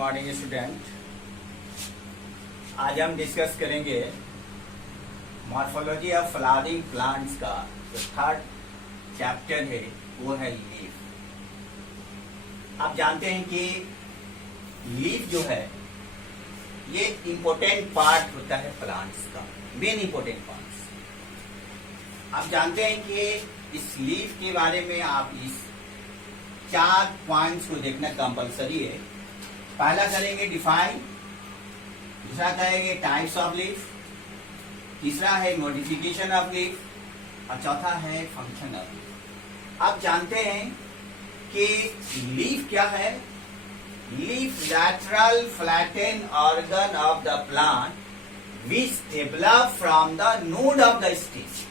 Morning student. आज हम discuss करेंगे मॉर्फोलॉजी ऑफ फ्लावरिंग प्लांट्स का जो थर्ड चैप्टर है वो है लीफ। आप जानते हैं कि लीफ जो है ये इम्पोर्टेंट पार्ट होता है प्लांट्स का, मेन इम्पोर्टेंट पार्ट्स। आप जानते हैं कि इस लीफ के बारे में आप इस 4 पॉइंट्स को देखना कंपलसरी है। पहला करेंगे डिफाइन, दूसरा करेंगे टाइप्स ऑफ लीफ, तीसरा है मॉडिफिकेशन ऑफ लीफ और चौथा है फंक्शन ऑफ लीफ। आप जानते हैं कि लीफ क्या है? Leaf lateral flattened organ of the plant which develop from the node of the stem।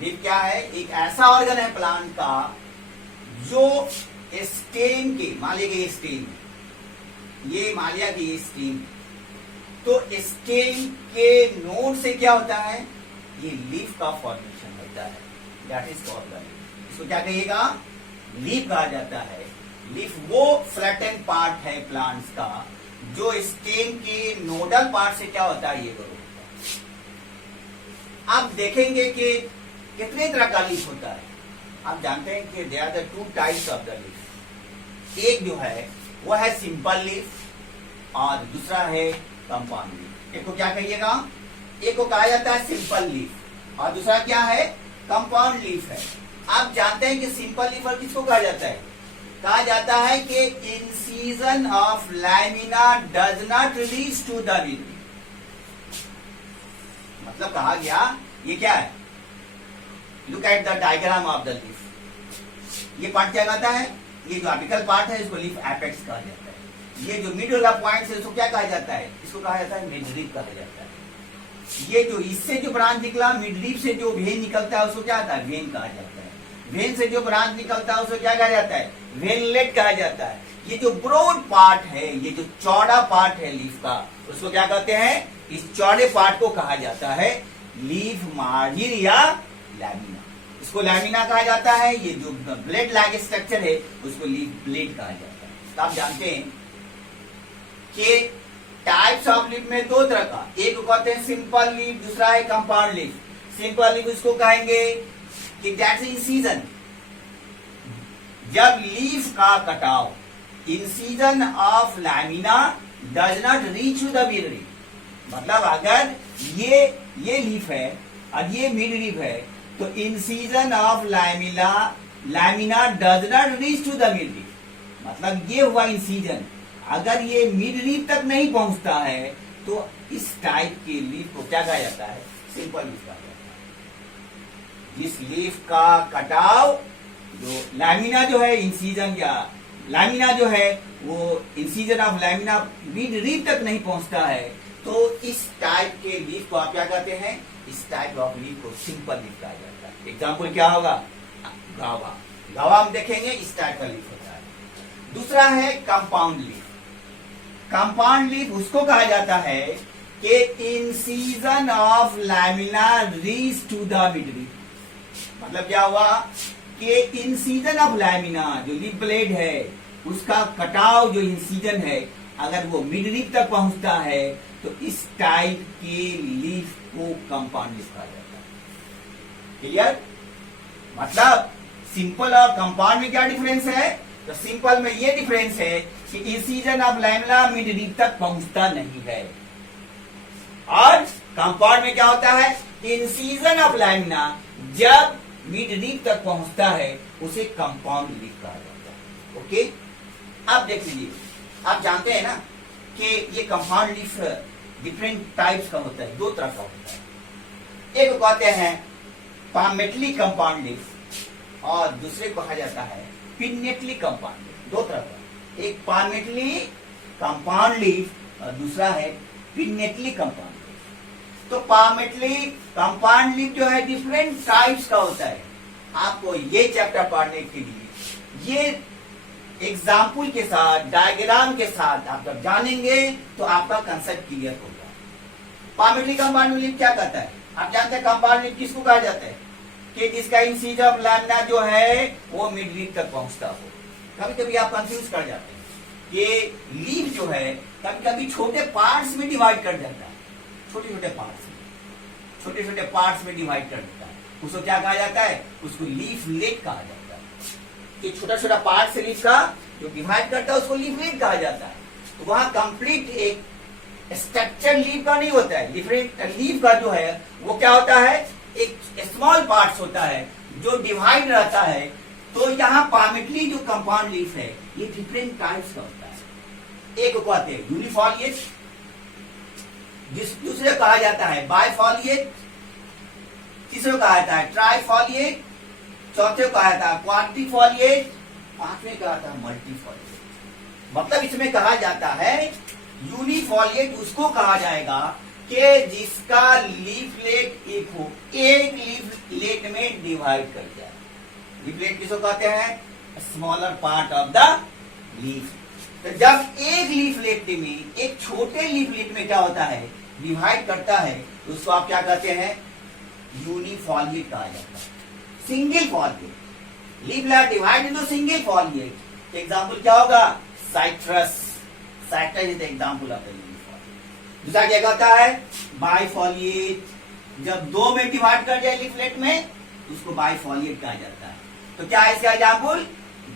Leaf क्या है? एक ऐसा ऑर्गन है प्लांट का जो स्टेम के, मान लीजिए स्टेम, ये मान लिया कि ये स्टेम, तो स्टेम के नोड से क्या होता है? ये लीफ का फॉर्मेशन होता है। That is called the leaf. इसको क्या कहिएगा? लीफ कहा जाता है। लीफ वो फ्लैटेन पार्ट है प्लांट्स का जो स्टेम के नोडल पार्ट से क्या होता है? ये ग्रो होता है। आप देखेंगे कि कितने तरह का लीफ होता है। आप जानते हैं कि there are the 2 types of the leaf. एक जो है वो है सिंपल लीफ और दूसरा है कंपाउंड लीफ। एक को क्या कहिएगा? एक को कहा जाता है सिंपल लीफ और दूसरा क्या है? कंपाउंड लीफ है। आप जानते हैं कि सिंपल लीफ और किसको कहा जाता है? कहा जाता है कि incision of lamina does not reach to the leaf. मतलब कहा गया ये क्या है? Look at the diagram of the leaf. ये पार्ट क्या कहता है? ये जो अपिकल पार्ट है इसको लीफ एपेक्स कहा जाता है। ये जो मिड वाला पॉइंट है इसको क्या कहा जाता है? इसको कहा जाता है मिडलीफ कहा जाता है। ये जो इससे जो ब्रांच निकला, मिडलीफ से जो वेन निकलता है उसको क्या कहता है? वेन कहा जाता है। वेन से जो ब्रांच निकलता है उसको क्या कहा जाता है? वेनलेट कहा जाता है। ये जो ब्रॉड पार्ट है, ये जो चौड़ा पार्ट है लीफ का, उसको क्या कहते हैं? इस चौड़े पार्ट को कहा जाता है लीफ मार्जिन या लैमिना। इसको लैमिना कहा जाता है। ये जो ब्लेड लाइक स्ट्रक्चर है उसको लीफ ब्लेड कहा जाता है। तो आप जानते हैं कि टाइप्स ऑफ लीफ में 2 तरह का, एक को कहते हैं सिंपल लीफ, दूसरा है कंपाउंड लीफ। सिंपल लीफ इसको कहेंगे कि दैट्स इंसिजन। जब लीफ का कटाव, incision of lamina does not reach to the mid leaf. मतलब अगर ये लीफ है और ये मिड लीफ है तो incision of lamina does not reach to the mid leaf. मतलब ये हुआ इंसिजन। अगर ये मिड लीफ तक नहीं पहुंचता है तो इस टाइप के लीफ को क्या कहा जाता है? सिंपल लीफ कहा जाता है। जिस लीफ का कटाव, जो लैमिना जो है इंसिजन या लैमिना जो है वो incision of lamina mid leaf तक नहीं पहुंचता है तो इस टाइप के लीफ को आप क्या कहते हैं? इस टाइप ऑफ लीफ को सिंपल लीफ कहा जाता है। एग्जाम्पल क्या होगा? गावा। गावा हम देखेंगे इस टाइप का लीफ होता है। दूसरा है कंपाउंड लीफ। कंपाउंड लीफ उसको कहा जाता है कि incision of lamina reach to the mid leaf. मतलब क्या हुआ कि इंसिजन ऑफ लैमिना जो लीफ ब्लेड है उसका कटाव जो इंसिजन है अगर वो मिड लीफ तक पहुंचता है तो इस टाइप के लीफ को कंपाउंड लीफ कहा जाता है। क्लियर? मतलब सिंपल और कंपाउंड में क्या डिफरेंस है? तो सिंपल में ये डिफरेंस है कि incision of lamina mid leaf तक पहुंचता नहीं है और कंपाउंड में क्या होता है? इंसिजन ऑफ लैमिना जब मिड लीफ तक पहुंचता है उसे कंपाउंड लीफ कहा जाता है। ओके, अब देख लीजिए। आप जानते हैं ना कि ये कंपाउंड लीफ डिफरेंट टाइप्स का होता है, 2 तरह का होता है। एक को कहते हैं पामेटली कंपाउंड लीफ और दूसरे को कहा जाता है पिनेटली कंपाउंड लीफ। 2 तरह का, एक पामेटली कंपाउंड लीफ और दूसरा है पिनेटली कंपाउंड लीफ। तो पामेटली कंपाउंड लीफ जो है डिफरेंट टाइप्स का होता है। आपको ये चैप्टर पढ़ने के लिए ये एग्जाम्पल के साथ, डायग्राम के साथ आप जब जानेंगे तो आपका कंसेप्ट क्लियर होगा। पामेटली कंपाउंड लीफ क्या कहता है? आप जानते हैं कंपाउंड लीफ किसको कहा जाता है? कि जिसका इंसिजन ऑफ लैमिना जो है वो मिड लीफ तक पहुंचता हो। कभी कभी आप कंफ्यूज कर जाते हैं कि लीफ जो है कभी कभी छोटे पार्ट्स में डिवाइड कर जाता है, छोटे छोटे पार्ट्स में डिवाइड कर देता है। उसको क्या कहा जाता है? उसको लीफलेट कहा जाता है। कि छोटा छोटा पार्ट से लीफ का जो डिवाइड करता है उसको लीफलेट कहा जाता है। तो वहां कंप्लीट एक स्ट्रक्चर लीफ का नहीं होता है। डिफरेंट लीफ का जो है वो क्या होता है, एक स्मॉल पार्ट्स होता है जो डिवाइड रहता है। तो यहाँ पार्मेटली जो कंपाउंड लीफ है ये डिफरेंट टाइप्स का होता है। एक को कहते हैं यूनिफॉलिएट, दूसरे को कहा जाता है बाइफॉलिएट, तीसरे को कहा जाता है ट्राइफॉलिएट, चौथे को कहा जाता है क्वाड्रिफॉलिएट, पांचवें कहा जाता है मल्टीफॉलिएट। मतलब इसमें कहा जाता है यूनिफॉलिएट उसको कहा जाएगा कि जिसका लीफलेट एक हो, एक लीफलेट में डिवाइड कर जाए। लीफलेट किसको कहते हैं? Smaller part of the leaf. तो जब एक लीफलेट में, एक छोटे लीफलेट में क्या होता है, डिवाइड करता है, तो उसको आप क्या कहते हैं? यूनिफॉलिएट कहा जाता है। Single foliate, leaflet divide into single foliate. Example क्या होगा? Citrus. Citrus is the example of the unifoliate. दूसरा क्या कहता है? बाइफॉलिएट। जब दो में डिवाइड कर जाए लीफलेट में उसको बाइफॉलिएट कहा जाता है। तो क्या है इसका example?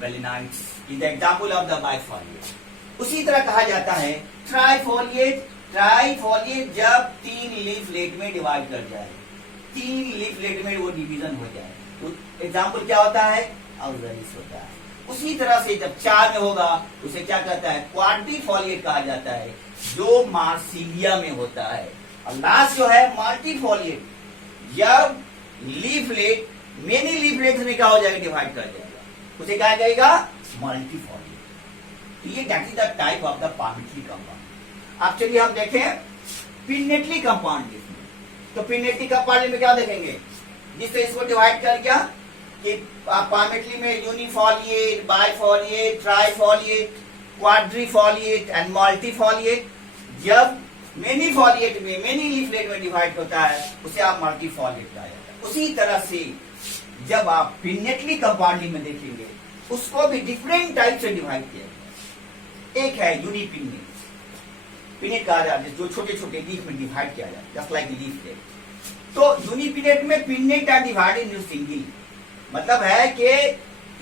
Balanites is the example of the bifoliate. उसी तरह कहा जाता है ट्राइफॉलिएट। ट्राइफॉलिएट जब तीन लीफलेट में डिवाइड कर जाए, तीन लीफलेट में वो डिवीजन हो जाए, तो एग्जांपल क्या होता है? ऑक्सिलरीज होता है। उसी तरह से जब चार में होगा उसे क्या कहता है? क्वाड्रिफॉलिएट कहा जाता है, जो मार्सिलिया में होता है। और लास्ट जो है मल्टीफॉलिएट, जब लीफलेट मेनी लीफलेट्स में क्या हो जाएगा? डिवाइड कर जाएगा, उसे क्या कहेगा? मल्टीफॉलिएट। तो ये that is the type of the palmately compound. अब चलिए हम देखें पिनेटली कंपाउंड। तो पिनेटली कंपाउंड में क्या देखेंगे? जिससे इसको डिवाइड कर गया कि पार्मेटली में यूनिफॉलिएट, बाइफॉलिएट, ट्राइफॉलिएट, क्वाड्रिफॉलिएट एंड मल्टीफॉलिएट। जब मेनी फॉलिएट में, मेनी लीफलेट में डिवाइड होता है उसे आप मल्टीफॉलिएट कहा जाता है। उसी तरह से जब आप पिनेटली कंपाउंड में देखेंगे उसको भी डिफरेंट टाइप से डिवाइड किया गया। एक है यूनिपिनेट, पिनेट कहा जाता है जो छोटे छोटे लीफ में डिवाइड किया जाता है, जस्ट लाइक लीफलेट। तो यूनिपिनेट में pinnate are divided into single. मतलब है कि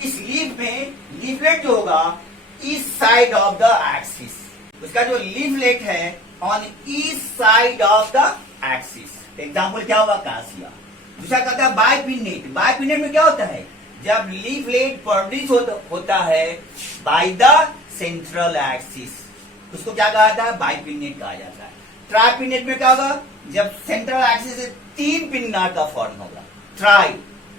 इस लीफ में लीफलेट जो होगा east side of the axis, उसका जो लीफलेट है on east side of the axis. Example क्या होगा? कासिया। दूसरा कहता है बाइपिनेट। बाइपिनेट में क्या होता है? जब लीफलेट प्रोड्यूस होता है बाय द सेंट्रल एक्सिस, उसको क्या कहा जाता है? बाइपिनेट कहा जाता है। ट्राइपिनेट में क्या होगा? जब सेंट्रल एक्सिस से तीन पिन्नाट का फॉर्म होगा, ट्राई,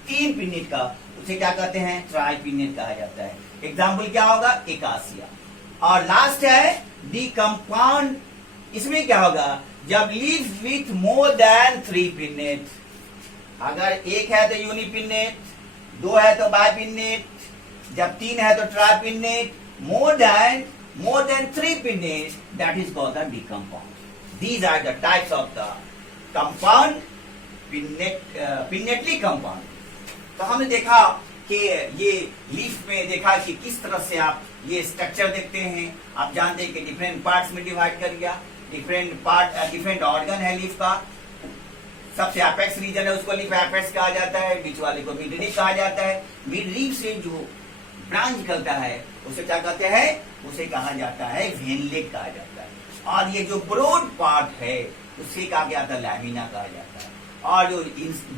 तीन पिनेट का, उसे क्या कहते हैं? ट्राइपिनेट कहा जाता है। एग्जाम्पल क्या होगा? एकासिया। और लास्ट है दी कंपाउंड। इसमें क्या होगा? जब leaf with more than three pinnate. अगर एक है तो यूनिपिनेट, दो है तो बाइपिनेट, जब तीन है तो tripinnate, more than three pinnate, that is called the decompound. These are the types of the compound pinnately compound. तो हमने देखा कि ये लीफ में देखा कि किस तरह से आप ये स्ट्रक्चर देखते हैं। आप जानते हैं कि डिफरेंट पार्ट्स में डिवाइड कर गया, डिफरेंट ऑर्गन है लीफ का। सबसे एपेक्स रीजन है उसको लीफ एपेक्स कहा जाता है, बीच वाले को मिड लीफ कहा जाता है। मिड लीफ से जो ब्रांच निकलता है उसे क्या कहते हैं? उसे कहा जाता है वेनलेट कहा जाता है। और ये जो ब्रॉड पार्ट है उसे कहा जाता है लैमिना कहा जाता है। और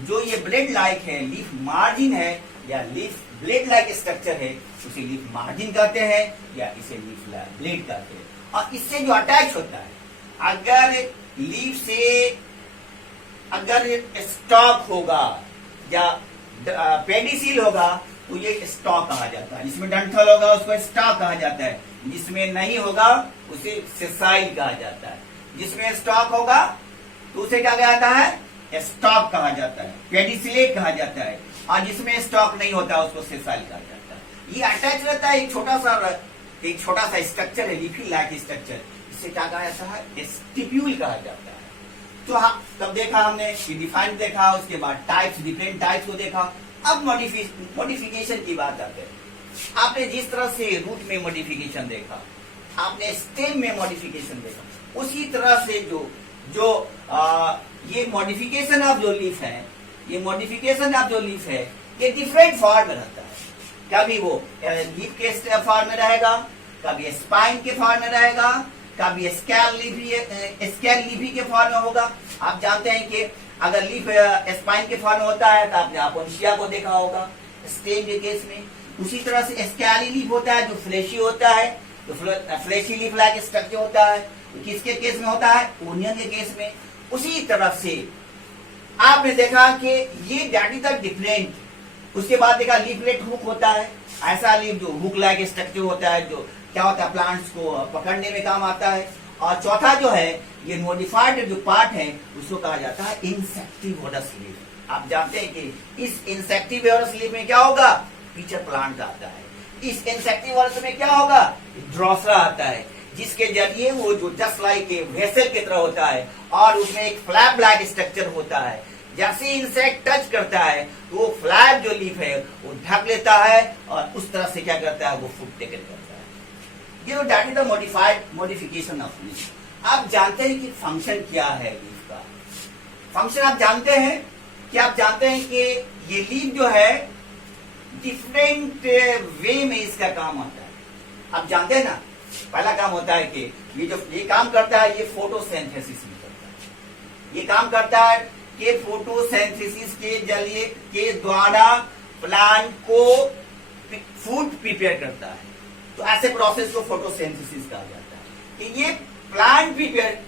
जो ये ब्लेड लाइक है, लीफ मार्जिन है या लीफ ब्लेड लाइक स्ट्रक्चर है, उसे लीफ मार्जिन कहते हैं या इसे लीफ ब्लेड कहते हैं। और इससे जो अटैच होता है, अगर लीफ से अगर स्टॉक होगा या पेडिसील होगा तो ये स्टॉक कहा जाता है। जिसमें डंठल होगा उसको स्टॉक कहा जाता है, जिसमें नहीं होगा उसे सेसाइल कहा जाता है। जिसमें स्टॉक होगा तो उसे क्या कहा जाता है? स्टॉक कहा जाता है, पेडिसिलेट कहा जाता है। और जिसमें स्टॉक नहीं होता उसको सेसाइल कहा जाता है। ये अटैच रहता है एक छोटा सा स्ट्रक्चर है, लीफी लाइक स्ट्रक्चर, इससे क्या कहा जाता है? स्टिप्यूल कहा जाता है। तो हाँ, तब देखा हमने डिफाइन देखा, उसके बाद टाइप्स, डिफरेंट टाइप्स को देखा। अब मॉडिफिकेशन की बात आते हैं। आपने जिस तरह से रूट में मॉडिफिकेशन देखा, आपने स्टेम में मॉडिफिकेशन देखा, उसी तरह से ये मॉडिफिकेशन ऑफ जो लीफ है, ये मॉडिफिकेशन ऑफ जो लीफ है, ये डिफरेंट फॉर्म में रहता है। कभी वो लीफ के फॉर्म में रहेगा, कभी स्पाइन के फॉर्म में रहेगा, कभी स्केल लीफी के फॉर्म में होगा। आप जानते हैं कि अगर लीफ स्पाइन के फॉर्म में होता है तो आपने अपोनिशिया को देखा होगा स्टेम के केस में। उसी तरह से स्केली लीफ होता है जो फ्लेशी होता है, तो फ्लेशी लीफ लाइक स्ट्रक्चर होता है, तो किसके केस में होता है? ओनियन के केस में। उसी तरह से आपने देखा कि ये दैट इज द डिफरेंट। उसके बाद देखा लीफलेट हुक होता है, ऐसा लीफ जो हुक लाइक स्ट्रक्चर होता है, जो क्या होता है प्लांट्स को पकड़ने में काम आता है। और चौथा जो है ये नोटिफाइड जो पार्ट है उसको कहा जाता है इंसेक्टिवोरस लीफ। आप जानते हैं कि इस इंसेक्टिवोरस लीफ में क्या होगा? फीचर प्लांट आता है। इस इंसेक्टिवोरस में क्या होगा? ड्रोसरा आता है, जिसके जरिए वो जो जस्ट लाइक ए वेसल की तरह होता है और उसमें एक फ्लैप लाइक स्ट्रक्चर होता है। जैसे इंसेक्ट टच करता है तो वो फ्लैप जो लीफ है वो ढक लेता है और उस तरह से क्या करता है? वो फूड टेकन करता है। ये that is the modification of leaf. आप जानते हैं कि फंक्शन क्या है लीफ का? फंक्शन आप जानते हैं कि ये लीफ जो है डिफरेंट वे में इसका काम आता है। आप जानते हैं ना, पहला काम होता है कि ये काम करता है, ये फोटोसिंथेसिस में करता है। ये काम करता है कि फोटोसिंथेसिस के जरिए के द्वारा प्लांट को फूड प्रिपेयर करता है। तो ऐसे प्रोसेस को फोटोसिंथेसिस कहा जाता है कि ये प्लांट प्रिपेयर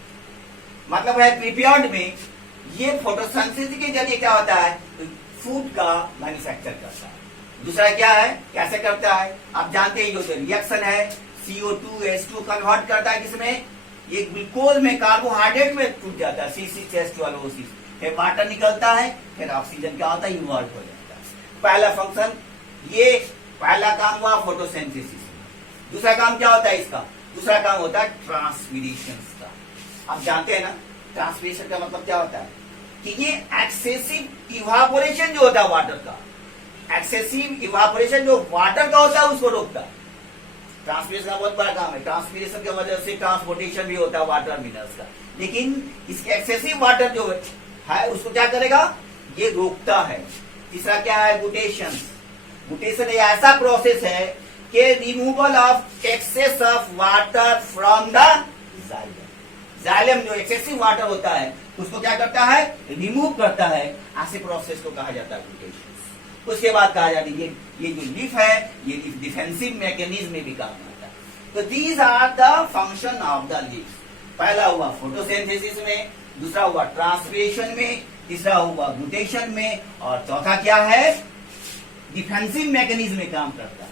मतलब है प्रिपेयर्ड में ये फोटोसिंथेसिस के जरिए क्या होता है? फूड का मैन्युफैक्चर करता है। दूसरा क्या है, कैसे करता है? आप जानते हैं जो रिएक्शन है CO2H2 कन्वर्ट करता है किसमें? ये ग्लूकोज में कार्बोहाइड्रेट में टूट जाता है C6H12O6, फिर वाटर निकलता है, फिर ऑक्सीजन क्या होता है? इवॉल्व हो जाता है। पहला फंक्शन, ये पहला काम हुआ फोटोसिंथेसिस। दूसरा काम क्या होता है इसका? दूसरा काम होता है ट्रांसपिरेशन का। आप जानते हैं ना ट्रांसपिरेशन का मतलब क्या होता है? कि ये एक्सेसिव इवापोरेशन जो होता है वाटर का, एक्सेसिव इवापोरेशन जो वाटर का होता है उसको रोकता है। ट्रांसपिरेशन का बहुत बड़ा काम है। ट्रांसपिरेशन की वजह से ट्रांसपोर्टेशन भी होता है वाटर मिनरल्स का, लेकिन इसके एक्सेसिव वाटर जो है उसको क्या करेगा? ये रोकता है। तीसरा क्या है? गुटेशन। गुटेशन एक ऐसा प्रोसेस है कि removal of excess of water from the xylem. Xylem जो एक्सेसिव वाटर होता है उसको क्या करता है? रिमूव करता है। ऐसे प्रोसेस को कहा जाता है गुटेशन। उसके बाद कहा जाता है ये जो लीफ है ये लीफ डिफेंसिव मैकेनिज्म में भी काम आता है। तो these are the function of the leaf. पहला हुआ फोटोसिंथेसिस में, दूसरा हुआ ट्रांसपिरेशन में, तीसरा हुआ ग्लूटेशन में, और चौथा क्या है? डिफेंसिव मैकेनिज्म में काम करता है।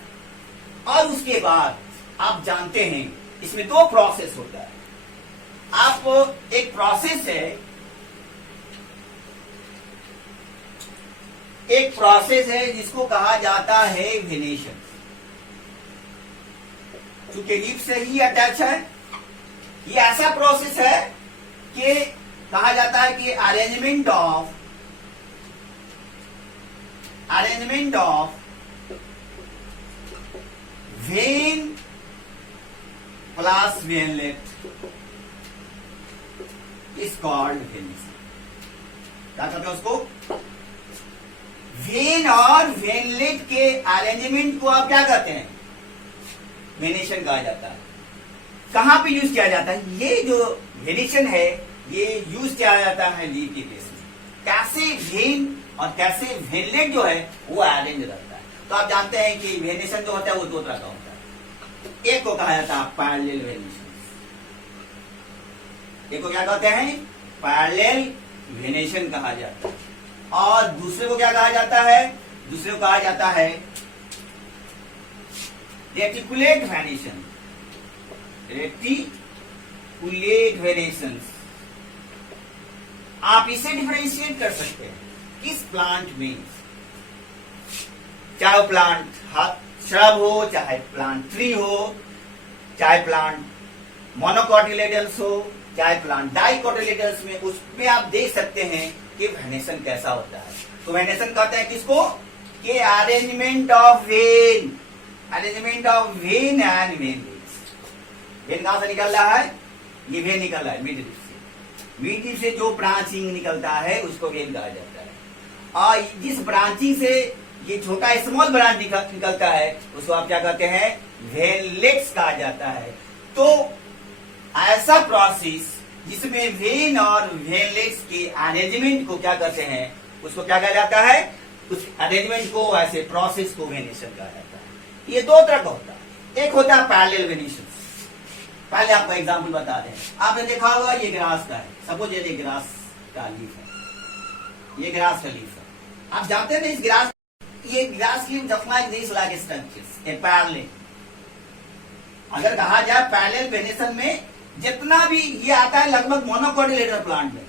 और उसके बाद आप जानते हैं इसमें दो प्रोसेस होता है। आप एक प्रोसेस है जिसको कहा जाता है वेनेशन। चूंकि लीफ से ही अटैच है, ये ऐसा प्रोसेस है कि कहा जाता है कि arrangement of vein plus veinlet is called venation. क्या कहते हैं उसको? वेन और वेनलेट के अरेंजमेंट को आप क्या कहते हैं? वेनेशन कहा जाता है। कहां पे यूज किया जाता है? ये जो वेनेशन है ये यूज किया जाता है लीफ के केस में। कैसे वेन और कैसे वेनलेट जो है वो अरेंज रहता है। तो आप जानते हैं कि वेनेशन जो होता है वो दो तरह का होता है। एक को कहा जाता है पैरेलल वेनेशन, एक को क्या कहते हैं? पैरेलल वेनेशन कहा जाता है। और दूसरे को क्या कहा जाता है? दूसरे को कहा जाता है रेटिकुलेट वेनेशन। रेटिकुलेट वेनेशन आप इसे डिफरेंशिएट कर सकते हैं किस प्लांट में, चाहे प्लांट श्रब हो, चाहे प्लांट ट्री हो, चाहे प्लांट मोनोकोटिलेडन्स हो, चाहे प्लांट डाइकोटिलेडन्स में, उसमें आप देख सकते हैं कि वेनेशन कैसा होता है। तो वेनेशन कहते हैं किसको? कि arrangement of when and veinlets. When कहां से निकल रहा है? ये वेन निकल रहा है मिड रीफ से। मिड रीफ से जो ब्रांचिंग निकलता है उसको वेन कहा जाता है, और जिस ब्रांचिंग से ये छोटा स्मॉल ब्रांच निकलता है उसको आप क्या कहते हैं? वेनलेट्स कहा जाता है। तो ऐसा प्रोसेस जिसमें वेन और वेनलेट्स के अरेंजमेंट को क्या कहते हैं, उसको क्या कहा जाता है? उस अरेंजमेंट को, ऐसे प्रोसेस को वेनेशन कहा जाता है। ये दो तरह का होता है। एक होता है पैरेलल वेनेशन। पहले आपको एग्जांपल बता दें, आपने देखा होगा ये ग्रास का है, सपोज ये ग्रास का लीफ है, ये ग्रास का लीफ है। आप जानते हैं ना इस ग्रास, ये grass leaf just like this, like structures A parallel. अगर कहा जाए पैरेलल वेनेशन में जितना भी ये आता है लगभग मोनोकोटिलेडन प्लांट में,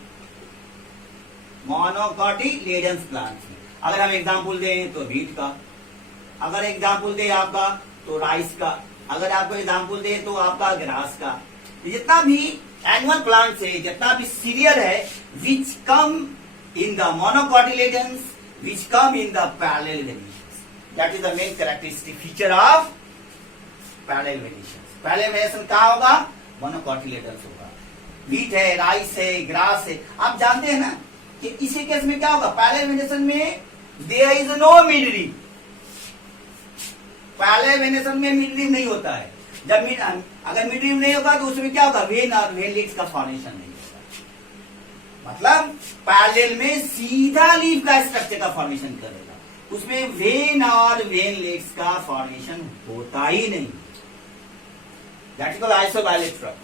मोनोकोटिलेडन प्लांट में। अगर हम एग्जांपल दें तो वीट का, अगर एग्जांपल दें आपका तो राइस का, अगर आपको एग्जांपल दें तो आपका ग्रास का। जितना भी एनुअल प्लांट है, जितना भी सीरियल है, which come in the monocotyledon, which come in the parallel venation, that is the main characteristic feature of parallel venation. Parallel venation कहां होगा? मोनोकोटिलेडन्स होगा। वीट है, राइस है, ग्रास है। आप जानते हैं ना कि इसी केस में क्या होगा? पैरेलल वेनेशन में there is no mid rib. Parallel venation में मिड रीफ नहीं होता है। जब अगर मिड रीफ नहीं होगा तो उसमें क्या होगा? वेन और वेनलेट्स का फॉर्मेशन नहीं होगा। मतलब पैरेलल में सीधा लीफ का स्ट्रक्चर का फॉर्मेशन करेगा, उसमें वेन और वेनलेट्स का फॉर्मेशन होता ही नहीं। That is called isobilateral.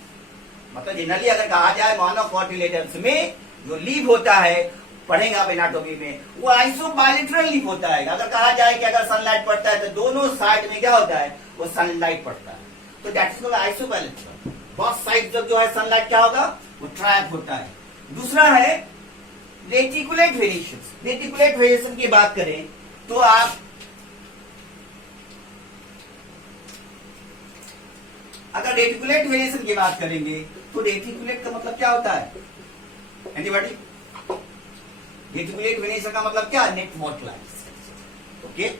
मतलब जनरली अगर कहा जाए मोनोकोटिलेडन्स में जो लीफ होता है, पढ़ेंगे आप एनाटॉमी में, वो आइसोबायलेटरल लीफ होता है। अगर कहा जाए कि अगर सनलाइट पड़ता है तो दोनों साइड में क्या होता है? वो सनलाइट पड़ता है, तो दैट इज कॉल्ड आइसोबायलेटरल। बहुत साइड जब जो है सनलाइट क्या होगा? वो ट्रैप होता है। दूसरा है रेटिकुलेट वेनेशन। रेटिकुलेट वेनेशन की बात करें तो आप अगर रेटिकुलेट वेनेशन की बात करेंगे तो रेटिकुलेट का मतलब क्या होता है? एनीबॉडी? रेटिकुलेट वेनेशन का मतलब क्या? Network like structure. Okay,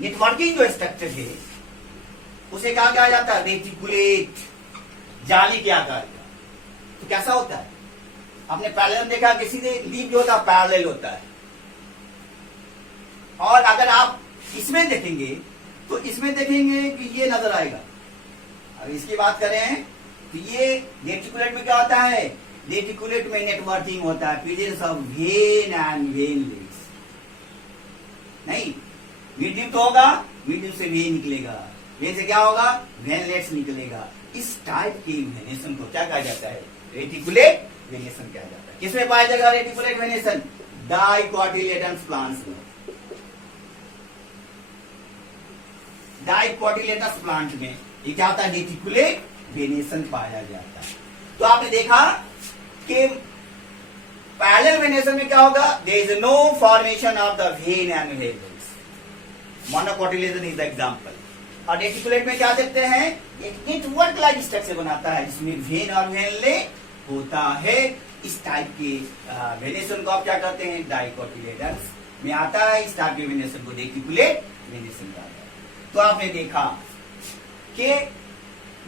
networking जो स्ट्रक्चर है उसे कहा कहा जाता है? रेटिकुलेट, जाली के आकार का। तो कैसा होता है? आपने पैरेलल देखा कि सीधे लीफ जो होता है पैरेलल होता है, और अगर आप इसमें देखेंगे तो इसमें देखेंगे कि ये नजर आएगा। अब इसकी बात करें तो ये रेटिकुलेट में क्या होता है? रेटिकुलेट में नेटवर्किंग होता है, presence of when and veinlets. नहीं, मिड तो होगा, मिड से वेन निकलेगा, वेन से क्या होगा? वेनलेट्स निकलेगा। इस टाइप के वेनेशन को क्या कहा जाता है? रेटिकुलेट वेनेशन कहा जाता है। किसमें पाया जाएगा रेटिकुलेट वेनेशन? डाइकोटिलेडन्स प्लांट्स में। डाइकोटिलेडन्स प्लांट में ये क्या होता है? रेटिकुलेट वेनेशन पाया जाता है। तो आपने देखा कि पैरेलल वेनेशन में क्या होगा? There is no formation of the vein and veinlets. Monocotyledon is the example. और रेटिकुलेट में क्या देखते हैं? एक नेटवर्क लाइक स्ट्रक्चर बनाता है जिसमें वेन और वेनलेट होता है। इस टाइप के वेनेशन को आप क्या करते हैं? डाइकोटिलेडन्स में आता है। इस टाइप के वेनेशन को रेटिकुलेट वेनेशन कहा जाता है। तो आपने देखा कि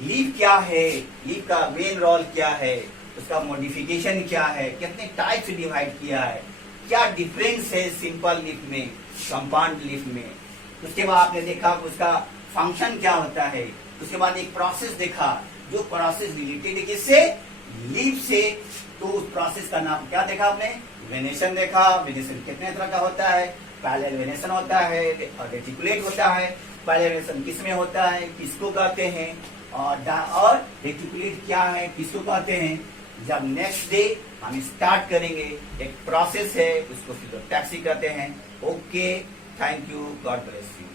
लीफ क्या है, लीफ का मेन रोल क्या है, उसका मॉडिफिकेशन क्या है, कितने टाइप से डिवाइड किया है, क्या डिफरेंस है सिंपल लीफ में, कंपाउंड लीफ में। उसके बाद आपने देखा उसका फंक्शन क्या होता है। उसके बाद एक प्रोसेस देखा, जो प्रोसेस रिलेटेड है किससे? लीफ से। तो उस प्रोसेस का नाम क्या देखा आपने? वेनेशन देखा। वेनेशन कितने तरह का होता है? पैरेलल वेनेशन होता है और रेटिकुलेट होता है। पैरेलल वेनेशन किसमें होता है, किसको कहते हैं, और रेटिकुलेट क्या है, किसको कहते हैं। जब नेक्स्ट डे हम स्टार्ट करेंगे, एक प्रोसेस है उसको फिजियोटैक्सी कहते हैं। Okay, thank you, God bless you.